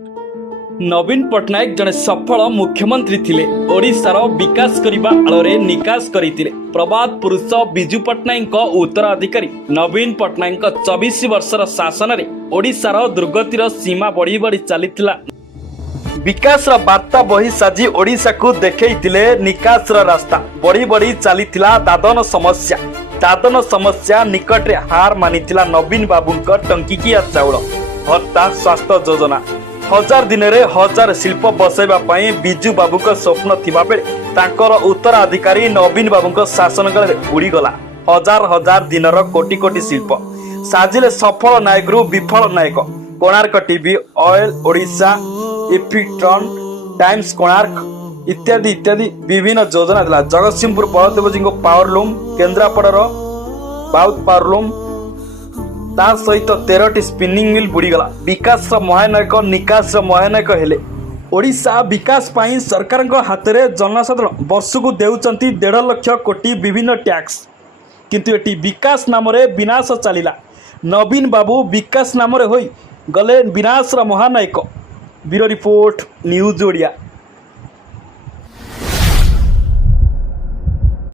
नवीन पट्टनायक जड़े सफल मुख्यमंत्री थिले। ओडिशार विकास करने आलोरे निकास करथिले। प्रबाद पुरुष बिजू पट्टनायक उत्तराधिकारी नवीन पट्टनायक 24 वर्षर शासन में ओडिशार दुर्गतिर सीमा बढ़ी बढ़ी चलीथिला। विकास बार्ता बही साजी ओडिशा को देखैथिले निकास रास्ता बढ़ी बढ़ी चलीथिला। दादन समस्या निकट रे हार मानिथिला नवीन बाबूंक टंकिकिया चाउल भत्ता स्वास्थ्य योजना 1000 दिन रे 1000 शिल्प बसैबा पई बिजू बाबूक स्वप्न थिबा बेले तांकर उत्तराधिकारी नवीन बाबूक शासन काल रे उड़ी गला। हजार दिनर कोटी कोटी शिल्प साजिले सफल नायक रु विफल नायक। कोणार्क टीवी, ऑयल ओडिशा, इफिट्रन टाइम्स कोणार्क इत्यादि इत्यादि विभिन्न योजना दिला। जगतसिंहपुर बलदेवजी पावर लूम, केन्द्रापड़ार बाउथ पावर लूम ता सहित 13टी स्पिनिंग मिल बुड़ीगला। विकास महानायक निकास महानायक हेले। ओडिशा विकास पाई सरकार हाथ में जनसाधारण वर्ष को देउचंती 1.5 लाख कोटी विभिन्न टैक्स, किंतु एटी विकास नाम रे विनाश चलिला। नवीन बाबू विकास नाम रे होई गले विनाश महानायक। Bureau report, news Odia.